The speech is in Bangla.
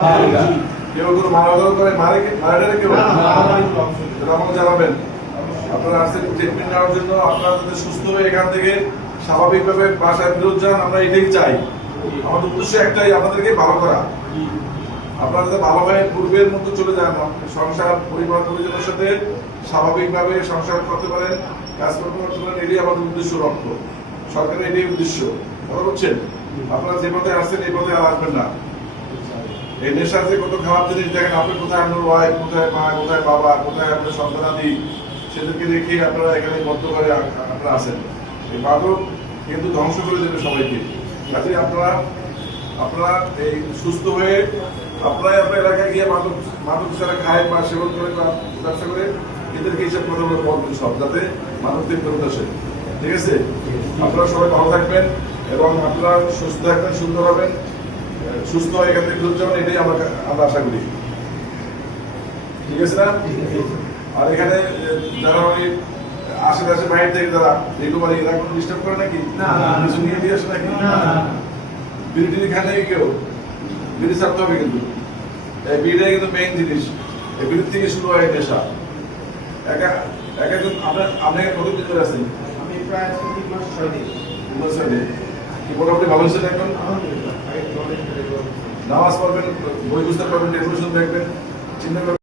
কেউ কোনো মারামারি করে মারে কেউ আমাকে জানাবেন। আপনারা আসছেন ট্রিটমেন্ট নেওয়ার জন্য, আপনারা যাতে সুস্থ হয়ে এখান থেকে স্বাভাবিকভাবে বাসায় ফেরত যান, আমরা এটাই চাই। আমাদের উদ্দেশ্য একটাই, আপনাদেরকে ভালো করা। আপনারা যাতে ভালোভাবে পূর্বের মতো চলে যান, সংসার পরিবার পরিজনের সাথে স্বাভাবিকভাবে সংসার করতে পারেন, কাজকর্ম করতে পারেন, এটাই আমাদের উদ্দেশ্য, লক্ষ্য সরকারের এটাই উদ্দেশ্য। কথা বলছেন, আপনারা যে পথে আসছেন এই পথে আর আসবেন না। এই নেশার যে কত খারাপ জিনিস দেখেন, আপনি কোথায় আপনার ওয়াইফ, কোথায় মা, কোথায় বাবা, কোথায় আপনার সন্তানাদি, সেদেরকে রেখে আপনারা এখানে বদ্ধ করে আপনারা আসেন। এই মাদক কিন্তু ধ্বংস করে দেবে সবাইকে। কাজে আপনারা এই সুস্থ হয়ে আপনার এলাকায় গিয়ে মাদক ছাড়া খায় বা সেবন করে বা ব্যবসা করে এদেরকে এইসব কথা বলবেন সব, যাতে মাদক থেকে ফেরত আসে। ঠিক আছে? আপনারা সবাই ভালো থাকবেন এবং আপনারা সুস্থ থাকবেন, সুন্দর হবেন, সুস্থ হয়ে এখান থেকে ফেরত যাবেন, এটাই আমরা আশা করি। ঠিক আছে না? আর এখানে যারা ওই আশেপাশে বাইরে থেকে যারা রিকভারি, এরা কোনো ডিস্টার্ব করে নাকি? কিছু নিয়ে দিয়ে আসে নাকি? বিড়ি টিড়ি খায় নাকি কেউ? বিড়ি ছাড়তে হবে কিন্তু, এই বিড়িটাই কিন্তু মেইন জিনিস। এই বিড়ির থেকে শুরু হয় নেশা। একজন আপনি কতদিন ধরে আছেন? আমি প্রায় 3 মাস 6 দিন। কি মোটামুটি ভালো হয়েছে এখন? নামাজ পড়বেন, বই পুস্তক পড়বেন, টেলিভিশন দেখবেন, চিন্তা করবেন।